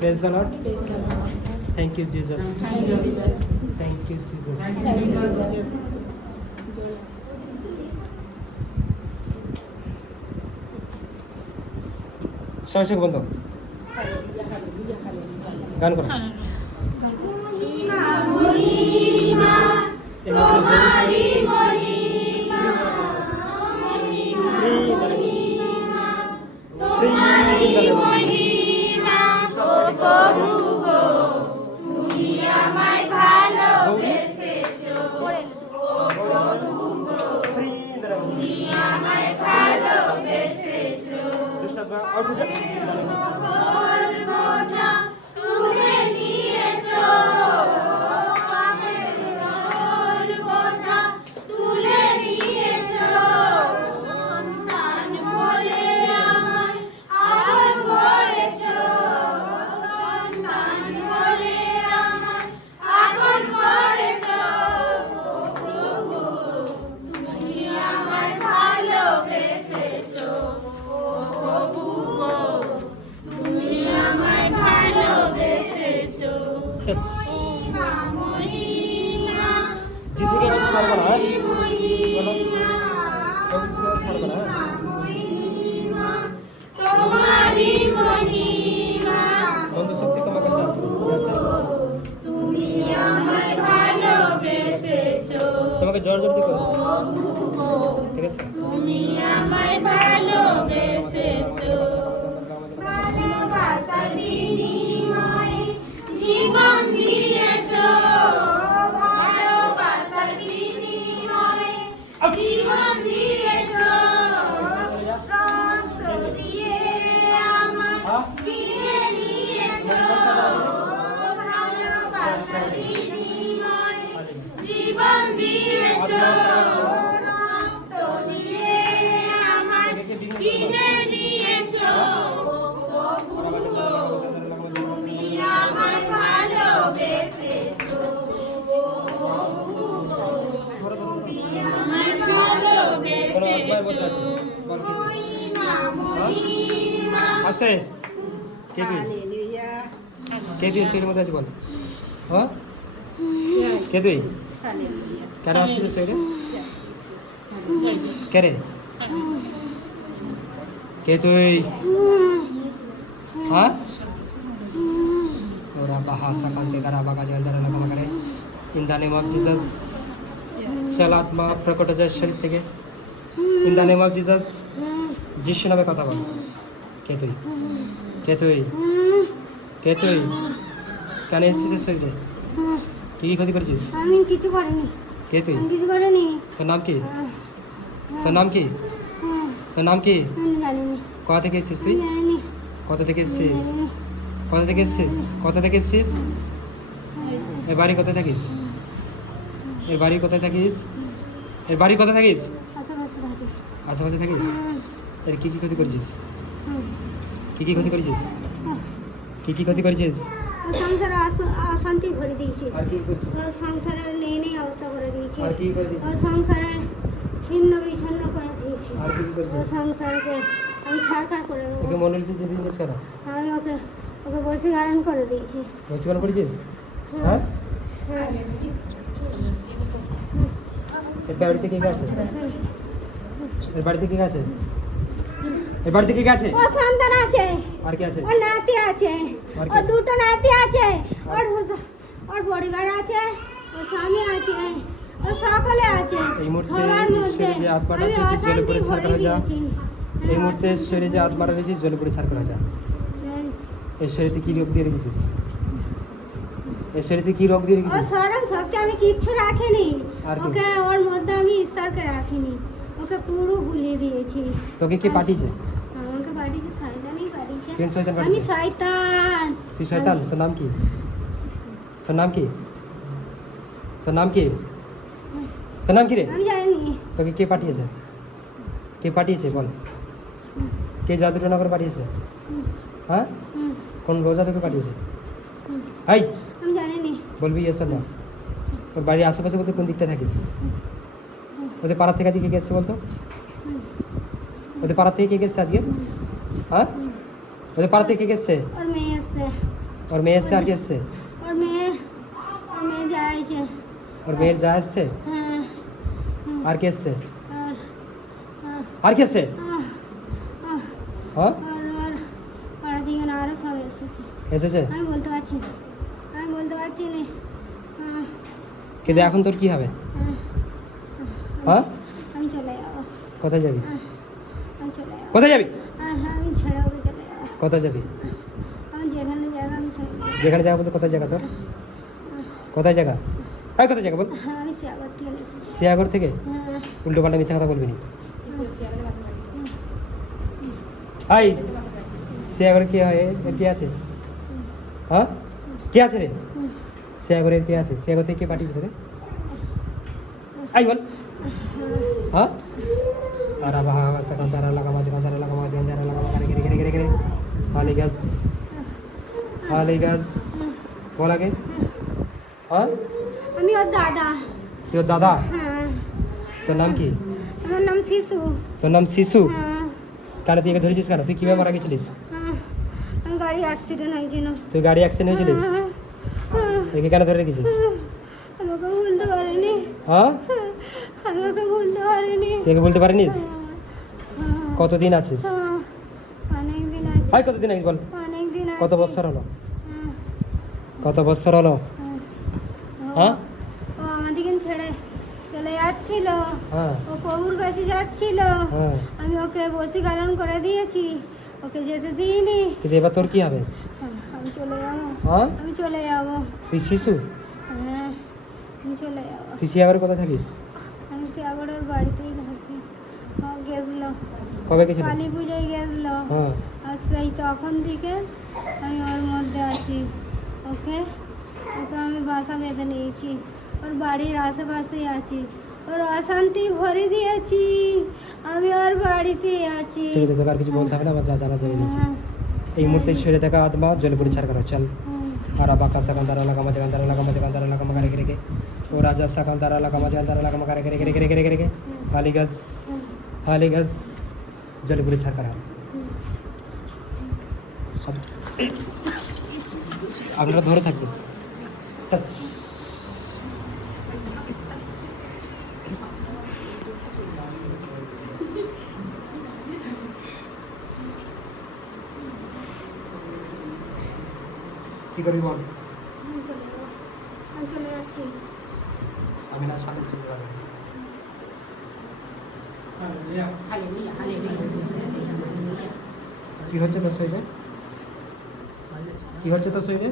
Praise the Lord Praise the Lord. Thank you Jesus Thank you, Jesus. Thank you Jesus Thank you, Jesus. সবাই চোখ বন্ধ গান করো 아, 그죠? যিশুকে আমি ছাড়বো না? বলো ছাড়বো না বন্ধু শক্তি তোমার কাছে তোমাকে জোর জোর দিকে ঠিক আছে আস্তে। কে তুই? কে মধ্যে আছে বল? হ্যাঁ? কে তুই? কেন আসছিস শরীরে কে কে তুই? হ্যাঁ? ওরা বাহা সকালতে গারা বাগা জলদারা লাগা করে in the name of Jesus চল আত্মা প্রকট যায় শরীর থেকে। In the name of Jesus যিশু নামে কথা বল। কে তুই? কে তুই? কে তুই? কেন এসেছিস শরীরে কি কি ক্ষতি করেছিস? আমি কিছু করিনি। কে তুই? কিছু করিনি। তোর নাম কি? তোর নাম কি? তোর নাম কি? কোথা থেকে এসেছিস তুই? কোথা থেকে এসেছিস? কোথা থেকে এসেছিস? কোথা থেকে এসেছিস? এর বাড়ি কোথায় থাকিস? এর বাড়ি কোথায় থাকিস? এর বাড়ি কোথায় থাকিস? আশেপাশে থাকিস? এর কি কি ক্ষতি করেছিস। কি কি ক্ষতি করেছিস? কি কি ক্ষতি করেছিস? সংসারে অশান্তি ভরে দিয়েছি। সংসারে নেই নেই অবস্থা করে দিয়েছি। সংসারে ছিন্ন বিচ্ছিন্ন করে দিয়েছি। সংসারকে আমি ছাড়খাড় করে দেবো। আমি ওকে ওকে বসীকরণ করে দিয়েছি। বসীকরণ করেছিস? হ্যাঁ। হ্যাঁ? এর বাড়িতে কে কে আছে? এর বাড়িতে কে আছে? এর বাড়িতে কে আছে? ও সন্তান আছে। আর কে আছে? ওর নাতি আছে। কি দুটো নাতি আছে। ওর ওর পরিবার আছে। ওর স্বামী আছে। ও সকলে আছে। এই মুহূর্তে যে আছে, পড়ে ছাড় করা যা। এই মুহূর্তে শরীরে যে আত্মারা রয়েছিস জলে পড়ে ছাড় করা যায় এই শরীরে কি রোগ দিয়ে রেখেছিস? এই শরীরে কি রোগ দিয়ে ও রেখেছিস? স্মরণ শক্তি আমি কিচ্ছু রাখিনি। ওকে ওর মধ্যে আমি ঈশ্বরকে রাখিনি। ওকে পুরো ভুলিয়ে দিয়েছি। তোকে কে পাঠিয়েছে? আমাকে পাঠিয়েছে শয়তানই পাঠিয়েছে। কোন শয়তান আমি শয়তান। তুই শয়তান? তোর নাম কি? তোর নাম কি? তোর নাম কি? তোর নাম কি রে? আমি জানি। তোকে কে পাঠিয়েছে? কে পাঠিয়েছে? বল। কে জাদুটনা করে পাঠিয়েছে? হ্যাঁ? কোন রোজা তোকে পাঠিয়েছে। হাই আমি জানিনি। বলবি এসে না তোর বাড়ির আশেপাশে বলতে কোন দিকটা থাকিস? ওদের পাড়ার থেকে আজকে কে কে এসছে বলতো? ওদের পাড়ার থেকে কে কে এসছে আজকে? হ্যাঁ? ওদের পাড়া থেকে কে কে এসছে? ওর মেয়ে এসছে। ওর মেয়ে এসছে আর কি এসছে? ওর মেয়ে ওর মেয়ে যাইছে ওর মেয়ের যা এসছে? হ্যাঁ। আর কি এসছে? আর আর আর এসছে হ্যাঁ? আর আর পাড়া না আরও সব এসেছে। এসেছে? আমি বলতে পারছি না। আমি বলতে পারছি না। কিন্তু এখন তোর কি হবে? আহ, হ্যাঁ? কোথায় যাবি? যাব। কোথায় যাবি? চলে যাব। কোথায় যাবি? যেখানে জায়গা বলতে কোথায় জায়গা তোর? কোথায় জায়গা? হ্যাঁ কোথায় জায়গা বল? হ্যাঁ শিয়াগর থেকে হ্যাঁ উল্টো পাল্টা মিথ্যা কথা বলবি না? হাই সিয়াগরে কি হয় এর কি আছে? হ্যাঁ? কি আছে রে? সিয়াগরের কি আছে? সিয়াগর থেকে কে পাঠিয়েছে তোকে? আই বল হ্যাঁ আর আবা হাওয়া সাকান তারা লাগা মাঝে তারা লাগা মাঝে তারা লাগা মাঝে গেরে গেরে গেরে গেরে হালি গাছ হালি গাছ বল আগে হ্যাঁ আমি ওর দাদা তোর দাদা হ্যাঁ তোর নাম কি আমার নাম শিশু তোর নাম শিশু কেন তুই একে ধরেছিস কেন তুই কীভাবে মারা গেছিলিস হ্যাঁ আমার গাড়ি অ্যাক্সিডেন্ট হয়েছিল তুই গাড়ি অ্যাক্সিডেন্ট হয়েছিলিস হ্যাঁ, হ্যাঁ, একে কেন ধরে রেখেছিস আমাকে ভুলতে পারিনি হ্যাঁ আমাকে ভুলতে পারিনি। তুই বলতে পারিনিস হ্যাঁ, কতদিন আছিস হ্যাঁ, অনেক দিন আছে। হয় কতদিন আগে বল। অনেক দিন কত বছর হলো? হ্যাঁ, কত বছর হলো? হ্যাঁ। হ্যাঁ? ও আমাদেরকে ছেড়ে চলে যাচ্ছিল। হ্যাঁ। ও প্রভুর কাছে যাচ্ছিল। হ্যাঁ। আমি ওকে বসীকরণ করে দিয়েছি। ওকে যেতে দিইনি। কিন্তু এবার তোর কি হবে? হ্যাঁ, আমি চলে যাব। হ্যাঁ? আমি চলে যাব। তুই শিশু? হ্যাঁ আমি চলে যাব। তুই সিয়াগরে কোথায় থাকিস? আমি শিয়াগড়ের বাড়িতেই থাকি। গেছিল কবে গেছিল? কালী পুজোয় গেছিল হ্যাঁ। আর সেই তখন থেকে আমি ওর মধ্যে আছি। ওকে? ওকে আমি বাসা বেঁধে নিয়েছি। ওর বাড়ির আশেপাশেই আছি। ওর অশান্তি ভরে দিয়েছি। আমি ওর বাড়িতেই আছি। ঠিক আছে আর কিছু বলতে হবে না? আমার যা জানা জেনে নিয়েছি। হ্যাঁ, এই মুহূর্তে ছেড়ে থাকা আত্মা জলে পরিচার করা চল। হুম, আর বাকা সাকান তারা লাগা মাঝে তারা লাগা মাঝে তারা লাগা মাগা রেখে রেখে ও রাজা সাকান তারা লাগা মাঝে তারা লাগা মাগা রেখে রেখে রেখে রেখে রেখে রেখে খালি গাছ খালি গাছ করা বল আমি না সামনে চলতে পারব হালেলুয়া কি হচ্ছে তোর শরীরে কি হচ্ছে তোর শরীরে